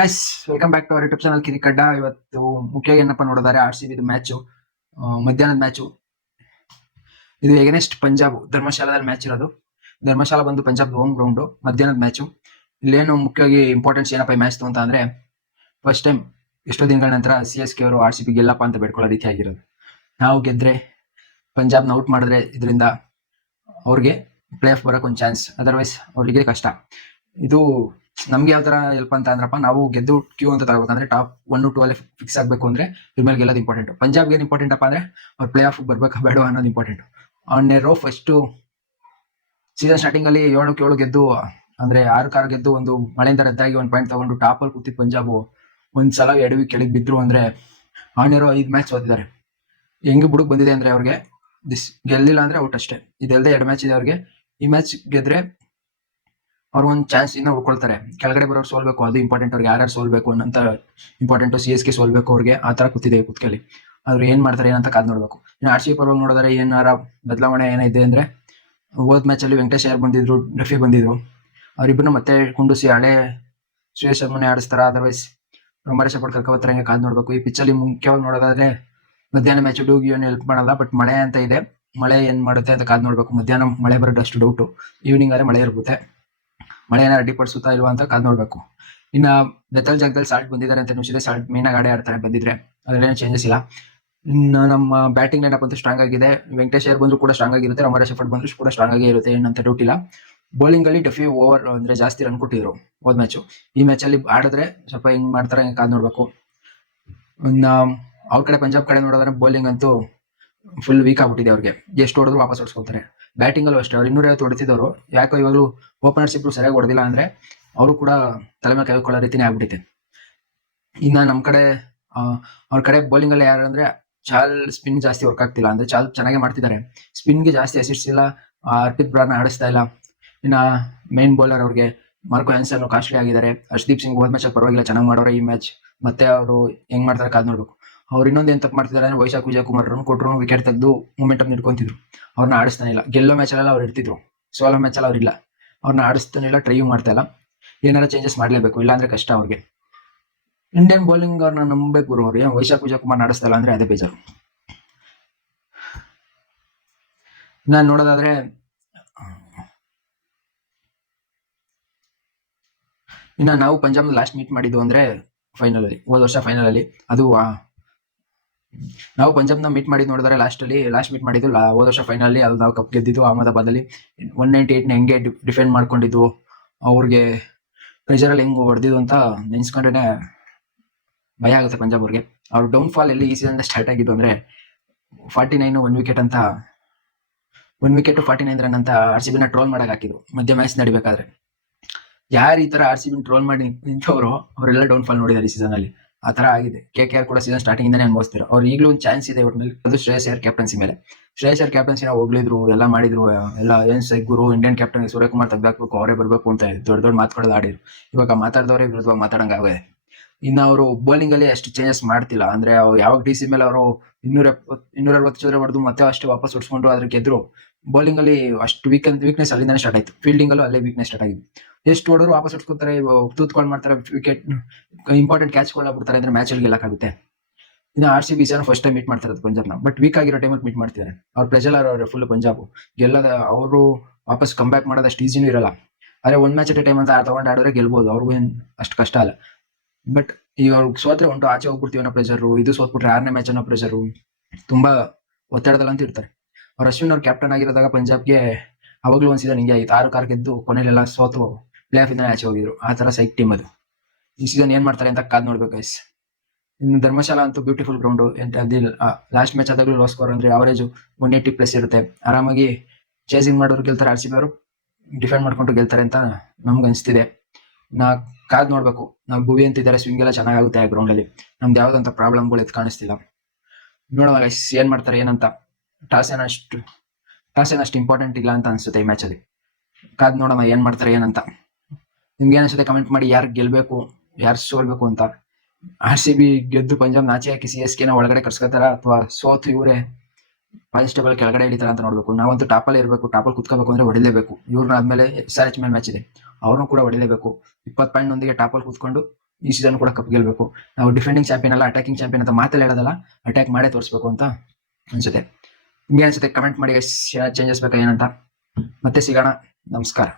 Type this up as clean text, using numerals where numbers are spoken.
Guys, welcome back to our YouTube channel ಕಿರಿಕಡ್ಡ. ಇವತ್ತು ಮುಖ್ಯವಾಗಿ ಏನಪ್ಪ ನೋಡಿದರೆ RCB ಮ್ಯಾಚು, ಮಧ್ಯಾಹ್ನದ ಮ್ಯಾಚು. ಇದು ಎಗನೆಸ್ಟ್ ಪಂಜಾಬ್ ಧರ್ಮಶಾಲಾದಲ್ಲಿ ಮ್ಯಾಚ್ ಇರೋದು. ಧರ್ಮಶಾಲಾ ಬಂದು ಪಂಜಾಬ್ ಹೋಮ್ ಗ್ರೌಂಡು. ಮಧ್ಯಾಹ್ನದ ಮ್ಯಾಚು. ಇಲ್ಲೇನು ಮುಖ್ಯವಾಗಿ ಇಂಪಾರ್ಟೆನ್ಸ್ ಏನಪ್ಪ ಈ ಮ್ಯಾಚ್ ಅಂತ ಅಂದ್ರೆ, ಫಸ್ಟ್ ಟೈಮ್ ಎಷ್ಟೋ ದಿನಗಳ ನಂತರ CSK ಅವರು RCB ಗೆಲ್ಲಪ್ಪ ಅಂತ ಬೇಡ್ಕೊಳ್ಳೋ ರೀತಿ ಆಗಿರೋದು. ನಾವು ಗೆದ್ರೆ ಪಂಜಾಬ್ನ ಔಟ್ ಮಾಡಿದ್ರೆ ಇದರಿಂದ ಅವ್ರಿಗೆ ಪ್ಲೇ ಆಫ್ ಬರೋಕೆ ಒಂದು ಚಾನ್ಸ್, ಅದರ್ವೈಸ್ ಅವರಿಗೆ ಕಷ್ಟ. ಇದು ನಮ್ಗೆ ಯಾವ ತರ ಹೆಲ್ಪ್ ಅಂತ ಅಂದ್ರಪ್ಪ, ನಾವು ಗೆದ್ದು ಕ್ಯೂ ಅಂತ ತಗೋಬೇಕಂದ್ರೆ ಟಾಪ್ 1, 2 ಅಲ್ಲಿ ಫಿಕ್ಸ್ ಆಗ್ಬೇಕು ಅಂದ್ರೆ ಇದ್ಮೇಲೆ ಗೆಲ್ಲೋದು ಇಂಪಾರ್ಟೆಂಟ್. ಪಂಜಾಬ್ಗೆ ಏನು ಇಂಪಾರ್ಟೆಂಟ್ ಅಪ್ಪ ಅಂದ್ರೆ ಅವ್ರು ಪ್ಲೇ ಆಫ್ ಬರ್ಬೇಕಾ ಬೇಡ ಅನ್ನೋದು important. Row first season starting ಅಲ್ಲಿ 7-7 ಗೆದ್ದು, ಅಂದ್ರೆ 6 ಗೆದ್ದು ಒಂದು ಮಳೆಯಿಂದ ರದ್ದಾಗಿ 1 ಪಾಯಿಂಟ್ ತಗೊಂಡು ಟಾಪ್ ಅಲ್ಲಿ ಕೂತಿದ್ ಪಂಜಾಬ್ ಒಂದ್ಸಲ ಎಡವಿ ಕೆಳಗೆ ಬಿದ್ರು ಅಂದ್ರೆ ಆನೇರೋ 5 ಮ್ಯಾಚ್ ಸೋತಿದ್ದಾರೆ. ಹೆಂಗ್ ಬುಡಕ್ ಬಂದಿದೆ ಅಂದ್ರೆ ಅವ್ರಿಗೆ ಗೆಲ್ಲಿಲ್ಲ ಅಂದ್ರೆ ಔಟ್ ಅಷ್ಟೇ. ಇದೆಲ್ಲದೆ 2 ಮ್ಯಾಚ್ ಇದೆ ಅವ್ರಿಗೆ. ಈ ಮ್ಯಾಚ್ ಗೆದ್ರೆ ಅವ್ರು ಒಂದು ಚಾನ್ಸ್ ಇನ್ನ ಉಳ್ಕೊಳ್ತಾರೆ. ಕೆಳಗಡೆ ಬರೋರು ಸೋಲ್ಬೇಕು, ಅದು ಇಂಪಾರ್ಟೆಂಟ್. ಅವ್ರಿಗೆ ಯಾರ್ಯಾರು ಸೋಲ್ಬೇಕು ಅನ್ನೋಂತ ಇಂಪಾರ್ಟೆಂಟ್. CSK ಸೋಲ್ಬೇಕು ಅವ್ರಿಗೆ, ಆ ತರ ಕೂತಿದೆ ಕುತ್ಕಲ್ಲಿ. ಅವ್ರು ಏನ್ ಮಾಡ್ತಾರೆ ಏನಂತ ಕಾದ್ ನೋಡ್ಬೇಕು. ಇನ್ನು RCB ಪರವಾಗಿ ನೋಡಿದ್ರೆ ಏನಾರ ಬದಲಾವಣೆ ಏನಿದೆ ಅಂದ್ರೆ, ಹೋದ್ ಮ್ಯಾಚ್ ಅಲ್ಲಿ ವೆಂಕಟೇಶ್ ಅಯ್ಯರ್ ಬಂದಿದ್ರು, ರಫಿ ಬಂದಿದ್ರು. ಅವ್ರಿಬ್ಬರನ್ನ ಮತ್ತೆ ಕುಂಡಿಸಿ ಹಳೆ ಶ್ರೇಯಸ್ ಶರ್ಮನೆ ಆಡಿಸ್ತಾರ, ಅದರ್ವೈಸ್ ರಂಬಾರಿ ಶಪಟ್ ಕರ್ಕೊಬತ್ತಾರೆ, ಹಂಗೆ ಕಾದ್ ನೋಡ್ಬೇಕು. ಈ ಪಿಚ್ ಅಲ್ಲಿ ಮುಖ್ಯವಾಗಿ ನೋಡೋದಾದ್ರೆ ಮಧ್ಯಾಹ್ನ ಮ್ಯಾಚ್ ಡೂಗಿ ಏನು ಹೆಲ್ಪ್ ಮಾಡಲ್ಲ, ಬಟ್ ಮಳೆ ಅಂತ ಇದೆ. ಮಳೆ ಏನ್ ಮಾಡುತ್ತೆ ಅಂತ ಕಾದ್ ನೋಡ್ಬೇಕು. ಮಧ್ಯಾಹ್ನ ಮಳೆ ಬರೋದು ಅಷ್ಟು ಡೌಟು. ಈವ್ನಿಂಗ್ ಆದ್ರೆ ಮಳೆ ಇರುತ್ತೆ. ಮಳೆ ಏನಾರು ಅಡ್ಡಿಪಡಿಸುತ್ತಾ ಇಲ್ವಾ ಅಂತ ಕಾದ್ ನೋಡ್ಬೇಕು. ಇನ್ನ ಬೆತ್ತಲ್ ಜಾಗದಲ್ಲಿ ಸಾಲ್ಟ್ ಬಂದಿದ್ದಾರೆ ಅಂತ ನ್ಯೂಸ್ ಇದೆ. ಸಾಲ್ಟ್ ಮೇನ್ ಆಗಿ ಆಡೇ ಆಡ್ತಾರೆ ಬಂದಿದ್ರೆ, ಅದ್ರೇನು ಚೇಂಜಸ್ ಇಲ್ಲ. ಇನ್ನು ನಮ್ಮ ಬ್ಯಾಟಿಂಗ್ ಲೈನಪ್ ಅಂತೂ ಸ್ಟ್ರಾಂಗ್ ಆಗಿದೆ. ವೆಂಕಟೇಶ್ ಅಯ್ಯರ್ ಬಂದ್ರು ಕೂಡ ಸ್ಟ್ರಾಂಗ್ ಆಗಿರುತ್ತೆ, ರಂಬಾರಿ ಶಪಟ್ ಬಂದ್ರು ಕೂಡ ಸ್ಟ್ರಾಂಗ್ ಆಗೇ ಇರುತ್ತೆ, ಏನಂತ ಡೌಟ್ ಇಲ್ಲ. ಬೌಲಿಂಗ್ ಅಲ್ಲಿ ಡಫಿ ಓವರ್ ಅಂದ್ರೆ ಜಾಸ್ತಿ ರನ್ ಕೊಟ್ಟಿದ್ರು ಹೋದ್ ಮ್ಯಾಚು. ಈ ಮ್ಯಾಚ್ ಅಲ್ಲಿ ಆಡಿದ್ರೆ ಸ್ವಲ್ಪ ಹೆಂಗ್ ಮಾಡ್ತಾರೆ ಹಂಗೆ ಕಾದ್ ನೋಡ್ಬೇಕು. ಇನ್ನ ಅವ್ರ ಕಡೆ ಪಂಜಾಬ್ ಕಡೆ ನೋಡಿದ್ರೆ ಬೌಲಿಂಗ್ ಅಂತೂ ಫುಲ್ ವೀಕ್ ಆಗ್ಬಿಟ್ಟಿದೆ. ಅವ್ರಿಗೆ ಎಷ್ಟು ಹೊಡೆದ್ರು ವಾಪಸ್ ಹೊಡ್ಸ್ಕೊಳ್ತಾರೆ. ಬ್ಯಾಟಿಂಗ್ ಅಲ್ಲೂ ಅಷ್ಟೇ, ಅವ್ರು 250 ಹೊಡಿತಿದ್ದವರು ಯಾಕೋ ಇವಾಗಲೂ ಓಪನರ್ಸ್ ಇಬ್ರು ಸರಿಯಾಗಿ ಹೊಡೆದಿಲ್ಲ ಅಂದ್ರೆ ಅವರು ಕೂಡ ತಲೆ ಮೇಲೆ ಕೈಕೊಳ್ಳೋ ರೀತಿನೇ ಆಗ್ಬಿಟ್ಟಿದೆ. ಇನ್ನ ನಮ್ ಕಡೆ ಅವ್ರ ಕಡೆ ಬೌಲಿಂಗ್ ಅಲ್ಲಿ ಯಾರು ಅಂದ್ರೆ ಚಾಲ್ ಸ್ಪಿನ್ ಜಾಸ್ತಿ ವರ್ಕ್ ಆಗ್ತಿಲ್ಲ. ಅಂದ್ರೆ ಚಾಲ್ ಚೆನ್ನಾಗಿ ಮಾಡ್ತಿದ್ದಾರೆ, ಸ್ಪಿನ್ ಗೆ ಜಾಸ್ತಿ ಅಸಿಸ್ಟ್ ಇಲ್ಲ. ಹರ್ಪಿತ್ ಬ್ರಾರ್ನ ಆಡಿಸ್ತಾ ಇಲ್ಲ. ಇನ್ನ ಮೇನ್ ಬೌಲರ್ ಅವ್ರಿಗೆ ಮಾರ್ಕೋ ಹ್ಯಾನ್ಸನ್ ಕಾಸ್ಟ್ಲಿ ಆಗಿದ್ದಾರೆ. ಹರ್ಷದೀಪ್ ಸಿಂಗ್ ಹೋದ್ ಮ್ಯಾಚ್ ಪರವಾಗಿಲ್ಲ, ಚೆನ್ನಾಗಿ ಮಾಡೋರೆ. ಈ ಮ್ಯಾಚ್ ಮತ್ತೆ ಅವರು ಹೆಂಗ್ ಮಾಡ್ತಾರೆ ಕಾದ್ ನೋಡ್ಬೇಕು. ಅವ್ರು ಇನ್ನೊಂದು ಏನ್ ತಪ್ಪು ಮಾಡ್ತಿದ್ದಾರೆ ಅಂದ್ರೆ, ವೈಶಾಖ್ ವಿಜಯ್ ಕುಮಾರ್ ರನ್ ಕೊಟ್ಟರು ವಿಕೆಟ್ ತೆಗೆದು ಮೂಮೆಂಟಮ್ ಇಟ್ಕೊಂತಿದ್ರು. ಅವ್ರನ್ನ ಆಡಿಸ್ತಾನೆ ಇಲ್ಲ. ಗೆಲ್ಲೋ ಮ್ಯಾಚ್ ಅಲ್ಲ ಅವ್ರು ಇರ್ತಿದ್ರು, ಸೋಲೋ ಮ್ಯಾಚ್ ಅಲ್ಲಿ ಅವ್ರಿಲ್ಲ. ಅವ್ರನ್ನ ಆಡಿಸ್ತಾನೆ ಇಲ್ಲ, ಟ್ರೈ ಮಾಡ್ತಾ ಇಲ್ಲ. ಏನಾರ ಚೇಂಜಸ್ ಮಾಡ್ಲೇಬೇಕು, ಇಲ್ಲಾಂದ್ರೆ ಕಷ್ಟ ಅವ್ರಿಗೆ. ಇಂಡಿಯನ್ ಬೌಲಿಂಗ್ ಅವ್ರನ್ನ ನಂಬಬೇಕು ಗುರು. ಅವ್ರು ವೈಶಾಖ್ ವಿಜಯ್ ಕುಮಾರ್ ಆಡಿಸ್ತಲ್ಲ ಅಂದ್ರೆ ಅದೇ ಬೇಜಾರು. ನಾನು ನೋಡೋದಾದ್ರೆ ಇನ್ನ ನಾವು ಪಂಜಾಬ್ ಲಾಸ್ಟ್ ಮೀಟ್ ಮಾಡಿದ್ದು ಅಂದ್ರೆ ಫೈನಲ್ ಅಲ್ಲಿ, ಹೋದ ವರ್ಷ ಫೈನಲ್ ಅಲ್ಲಿ. ಅದು ನಾವು ಪಂಜಾಬ್ನ ಮೀಟ್ ಮಾಡಿದ್ ನೋಡಿದ್ರೆ ಲಾಸ್ಟ್ ಮೀಟ್ ಮಾಡಿದ್ದು ಹೋದ ವರ್ಷ ಫೈನಲ್ ಅಲ್ಲಿ. ಅದು ನಾವು ಕಪ್ ಗೆದ್ದಿದ್ದು ಅಹಮದಾಬಾದ್ ಅಲ್ಲಿ. 198ನ ಹೆಂಗೆ ಡಿಫೆಂಡ್ ಮಾಡ್ಕೊಂಡಿದ್ದು, ಅವ್ರಿಗೆ ಪ್ರೆಷರ್ ಅಲ್ಲಿ ಹೆಂಗ್ ಹೊಡೆದಿದ್ದು ಅಂತ ನೆನ್ಸ್ಕೊಂಡ್ರೆ ಭಯ ಆಗುತ್ತೆ ಪಂಜಾಬ್ ಅವ್ರಿಗೆ. ಅವ್ರ ಡೌನ್ ಫಾಲ್ ಎಲ್ಲಿ ಈ ಸೀಸನ್ ಸ್ಟಾರ್ಟ್ ಆಗಿದ್ದು ಅಂದ್ರೆ 49 1 ವಿಕೆಟ್ ಅಂತ, 1 ವಿಕೆಟ್ 49 ರನ್ ಅಂತ RCB ನ ಟ್ರೋಲ್ ಮಾಡಕ್ ಹಾಕಿದ್ರು ಮಧ್ಯ ಮ್ಯಾಚ್ ನಡಿಬೇಕಾದ್ರೆ. ಯಾರು ಈ ತರ RCB ಟ್ರೋಲ್ ಮಾಡಿ ನಿಂತವರು ಅವರೆಲ್ಲ ಡೌನ್ ಫಾಲ್ ನೋಡಿದ್ದಾರೆ ಈ ಸೀಸನ್ ಅಲ್ಲಿ. ಆ ತರ ಆಗಿದೆ. KKR ಕೂಡ ಸೀಸನ್ ಸ್ಟಾರ್ಟಿಂಗ್ ಇಂದಾನೆ ಅನುಭವಿಸ್ತಾರೆ. ಅವ್ರು ಈಗಲೂ ಒಂದು ಚಾನ್ಸ್ ಇದೆ ಅವ್ರ ಮೇಲೆ, ಅದು ಶ್ರೇಯಸ್ ಅಯ್ಯರ್ ಕ್ಯಾಪ್ಟನ್ಸಿ ಮೇಲೆ. ಶ್ರೇಯಸ್ ಅಯ್ಯರ್ ಕ್ಯಾಪ್ಟನ್ಸಿನ ಹೋಗ್ಲಿದ್ರು, ಎಲ್ಲ ಮಾಡಿದ್ರು, ಎಲ್ಲ ಏನ್ ಗುರು ಇಂಡಿಯನ್ ಕ್ಯಾಪ್ಟನ್ ಸೂರ್ಯಕುಮಾರ್ ತೆಗ್ದಾಕ್ಬೇಕು, ಅವರೇ ಬರ್ಬೇಕು ಅಂತ ದೊಡ್ಡ ಮಾತುಗಳು ಆಡಿದ್ರು. ಇವಾಗ ಮಾತಾಡಿದವರೇ ವಿರುದ್ಧವಾಗಿ ಮಾತಾಡಂಗ ಆಗಿದೆ. ಇನ್ನು ಅವರು ಬೌಲಿಂಗ್ ಅಲ್ಲಿ ಅಷ್ಟು ಚೇಂಜಸ್ ಮಾಡ್ತಿಲ್ಲ. ಅಂದ್ರೆ ಯಾವಾಗ DC ಮೇಲೆ ಅವರು 260 ಚದರ ಹೊಡೆದು ಮತ್ತೆ ಅಷ್ಟು ವಾಪಸ್ ಹೊಡ್ಸ್ಕೊಂಡು ಅದ್ರ ಗೆದ್ರು. ಬೌಲಿಂಗ್ ಅಲ್ಲಿ ಅಷ್ಟು ವೀಕ್ನೆಸ್ ಅಲ್ಲಿಂದಾನೆ ಸ್ಟಾರ್ಟ್ ಆಯ್ತು. ಫೀಲ್ಡಿಂಗ್ ಅಲ್ಲೂ ಅಲ್ಲೇ ವೀಕ್ನೆಸ್ ಸ್ಟಾರ್ಟ್ ಆಗಿದೆ. ಎಷ್ಟು ಹೊಡೆದ್ರು ವಾಪಸ್ ಹೊಡ್ಸ್ಕೊತಾರೆ, ತೂತ್ಕೊಂಡು ಮಾಡ್ತಾರೆ, ವಿಕೆಟ್ ಇಂಪಾರ್ಟೆಂಟ್ ಕ್ಯಾಚ್ ಬಿಡ್ತಾರೆ ಅಂದ್ರೆ ಮ್ಯಾಚ್ ಅಲ್ಲಿ ಗೆಲ್ಲಕ್ಕಾಗುತ್ತೆ. ಇನ್ನು RCB ಫಸ್ಟ್ ಟೈಮ್ ಮೀಟ್ ಮಾಡ್ತಾರೆ ಪಂಜಾಬ್ನ, ಬಟ್ ವೀಕ್ ಆಗಿರೋ ಟೈಮಲ್ಲಿ ಮೀಟ್ ಮಾಡ್ತಿದ್ದಾರೆ. ಅವ್ರ ಪ್ರೆಷರ್ ಅವ್ರ ಫುಲ್ ಪಂಜಾಬ್ ಗೆಲ್ಲದ, ಅವರು ವಾಪಸ್ ಕಮ್ ಬ್ಯಾಕ್ ಮಾಡೋದು ಅಷ್ಟು ಈಸಿನೂ ಇರಲ್ಲ. ಆದ್ರೆ 1 ಮ್ಯಾಚ್ ಅಟ್ ಎ ಟೈಮ್ ಅಂತ ತಗೊಂಡು ಆಡಿದ್ರೆ ಗೆಲ್ಬಹುದು, ಅವ್ರಿಗೂ ಏನ್ ಅಷ್ಟು ಕಷ್ಟ ಅಲ್ಲ. ಬಟ್ ಈಗ ಅವ್ರಿಗೆ ಸೋತ್ರೆ ಉಂಟು, ಆಚೆ ಹೋಗ್ಬಿಡ್ತೀವಿ ಅನ್ನೋ ಪ್ರೆಷರು, ಇದು ಸೋತ್ಬಿಟ್ರೆ 6ನೇ ಮ್ಯಾಚ್ ಅನ್ನೋ ಪ್ರೆಷರು, ತುಂಬಾ ಒತ್ತಡದಲ್ಲಿ ಅಂತ ಇರ್ತಾರೆ. ಅವ್ರ ಅಶ್ವಿನ್ ಅವ್ರ ಕ್ಯಾಪ್ಟನ್ ಆಗಿರೋದಾಗ ಪಂಜಾಬ್ಗೆ ಅವಾಗ್ಲೂ ಒಂದ್ ಸೀಸನ್ ಹಿಂಗೆ ಆಯ್ತು. 6 ಗೆದ್ದು ಕೊನೆಲೆಲ್ಲ ಸೋತು ಪ್ಲೇ ಆಫ್ ಇಂದಾನೆ ಆಚೆ ಹೋಗಿದ್ರು. ಆ ತರ ಸೈಕ್ ಟೀಮ್ ಅದು. ಈ ಸೀಸನ್ ಏನ್ ಮಾಡ್ತಾರೆ ಅಂತ ಕಾದ್ ನೋಡ್ಬೇಕು ಗೈಸ್. ಇನ್ನು ಧರ್ಮಶಾಲಾ ಅಂತೂ ಬ್ಯೂಟಿಫುಲ್ ಗ್ರೌಂಡ್. ಲಾಸ್ಟ್ ಮ್ಯಾಚ್ ಆದಾಗ್ಲೂ ಲೋ ಸ್ಕೋರ್ ಅಂದ್ರೆ ಅವರೇಜ್ 180+ ಇರುತ್ತೆ. ಆರಾಮಾಗಿ ಚೇಸಿಂಗ್ ಮಾಡೋರು ಗೆಲ್ತಾರೆ. RCB ಅವರು ಡಿಫೆಂಡ್ ಮಾಡ್ಕೊಂಡು ಗೆಲ್ತಾರೆ ಅಂತ ನಮ್ಗೆ ಅನ್ಸ್ತಿದೆ. ನಾ ಕಾದ್ ನೋಡ್ಬೇಕು. ನಾವು ಭುವಿ ಅಂತಿದ್ದಾರೆ, ಸ್ವಿಂಗ್ ಎಲ್ಲ ಚೆನ್ನಾಗುತ್ತೆ ಆ ಗ್ರೌಂಡ್ ಅಲ್ಲಿ. ನಮ್ದು ಯಾವ್ದಂತ ಪ್ರಾಬ್ಲಮ್ಗಳು ಎತ್ ಕಾಣಿಸ್ತಿಲ್ಲ. ನೋಡೋಣ ಗೈಸ್ ಏನ್ ಮಾಡ್ತಾರೆ ಏನಂತ. ಟಾಸ್ ಏನಷ್ಟು ಇಂಪಾರ್ಟೆಂಟ್ ಇಲ್ಲ ಅಂತ ಅನ್ಸುತ್ತೆ ಈ ಮ್ಯಾಚ್ ಅಲ್ಲಿ. ಕಾದ್ ನೋಡೋಣ ಏನ್ ಮಾಡ್ತಾರೆ ಏನಂತ. ನಿಮ್ಗೆ ಏನಿಸುತ್ತೆ ಕಮೆಂಟ್ ಮಾಡಿ, ಯಾರು ಗೆಲ್ಬೇಕು ಯಾರು ಸೋಲ್ಬೇಕು ಅಂತ. RCB ಗೆದ್ದು ಪಂಜಾಬ್ ನಾಚೆ ಹಾಕಿ CSK ನ ಒಳಗಡೆ ಕರ್ಸ್ಕೊತಾರ, ಅಥವಾ ಸೋತು ಇವರೇ ಪಾಯಿಂಟ್ಸ್ ಟೇಬಲ್ ಕೆಳಗಡೆ ಇಳಿತಾರ ಅಂತ ನೋಡ್ಬೇಕು. ನಾವಂತೂ ಟಾಪಲ್ಲಿ ಇರಬೇಕು. ಟಾಪಲ್ಲಿ ಕುತ್ಕೋಬೇಕು ಅಂದ್ರೆ ಹೊಡಿಲೇಬೇಕು. ಇವ್ರನ್ನ ಆದ್ಮೇಲೆ SRH ಮೇಲೆ ಮ್ಯಾಚ್ ಇದೆ, ಅವ್ರನ್ನೂ ಕೂಡ ಹೊಡಿಲೇಬೇಕು. 20 ಪಾಯಿಂಟ್ ನೊಂದಿಗೆ ಟಾಪಲ್ಲಿ ಕೂತ್ಕೊಂಡು ಈ ಸೀಸನ್ ಕೂಡ ಕಪ್ ಗೆಲ್ಬೇಕು. ನಾವು ಡಿಫೆಂಡಿಂಗ್ ಚಾಂಪಿಯನ್ ಅಲ್ಲ, ಅಟ್ಯಾಕಿಂಗ್ ಚಾಂಪಿಯನ್ ಅಂತ ಮಾತಲ್ಲಿ ಹೇಳೋದಲ್ಲ, ಅಟ್ಯಾಕ್ ಮಾಡೇ ತೋರಿಸ್ಬೇಕು ಅಂತ ಅನ್ಸುತ್ತೆ. ನಿಮ್ಗೆ ಅನ್ಸುತ್ತೆ ಕಮೆಂಟ್ ಮಾಡಿ, ಚೇಂಜಸ್ ಬೇಕಾ ಏನಂತ. ಮತ್ತೆ ಸಿಗೋಣ, ನಮಸ್ಕಾರ.